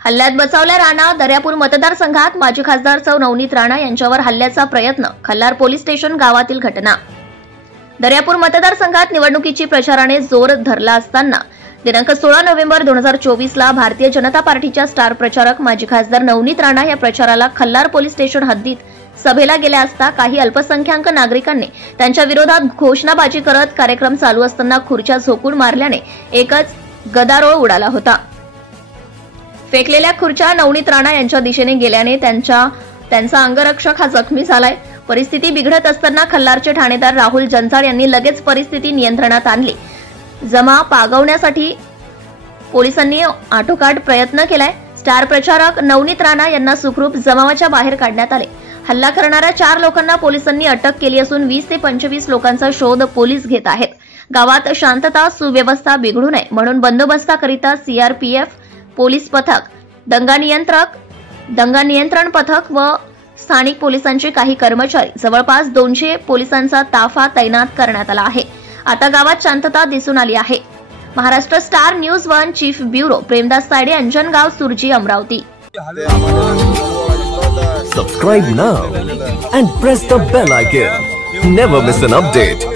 हल्ल्यात बचावल्या राणा. दर्यापूर मतदारसंघात माजी खासदार सौ नवनीत राणा यांच्यावर हल्ल्याचा प्रयत्न. खल्लार पोलीस स्टेशन गावातील घटना. दर्यापूर मतदारसंघात निवडणुकीची प्रचाराने जोर धरला असताना दिनांक 16 नोव्हेंबर 2024 ला भारतीय जनता पार्टीच्या स्टार प्रचारक माजी खासदार नवनीत राणा या प्रचाराला खल्लार पोलीस स्टेशन हद्दीत सभेला गेल्या असता काही अल्पसंख्याक नागरिकांनी त्यांच्या विरोधात घोषणाबाजी करत कार्यक्रम चालू असताना खुर्च्या झोकून मारल्याने एकच गदारोळ उडाला होता. फेकलेल्या खुर्च्या नवनीत राणा यांच्या दिशेने गेल्याने त्यांचा अंगरक्षक हा जखमी झालाय. परिस्थिती बिघडत असताना खल्लारचे ठाणेदार राहुल जंजाळ यांनी लगेच परिस्थिती नियंत्रणात आणली. जमा पागवण्यासाठी पोलिसांनी आटोकाट प्रयत्न केलाय. स्टार प्रचारक नवनीत राणा यांना सुखरूप जमावाच्या बाहेर काढण्यात आले. हल्ला करणाऱ्या 4 लोकांना पोलिसांनी अटक केली असून 20 ते 25 लोकांचा शोध पोलीस घेत आहेत. गावात शांतता सुव्यवस्था बिघडू नये म्हणून बंदोबस्ताकरिता सीआरपीएफ पोलीस पथक, दंगा नियंत्रण पथक व स्थानिक पोलिसांचे काही कर्मचारी जवळपास 200 पोलिसांचा ताफा तैनात करण्यात आला आहे. आता गावात शांतता दिसून आली आहे. Maharashtra star news 1 chief bureau Premdas Sayde, Anjangaon, Surji, Amravati. Subscribe now and press the bell icon. Never miss an update.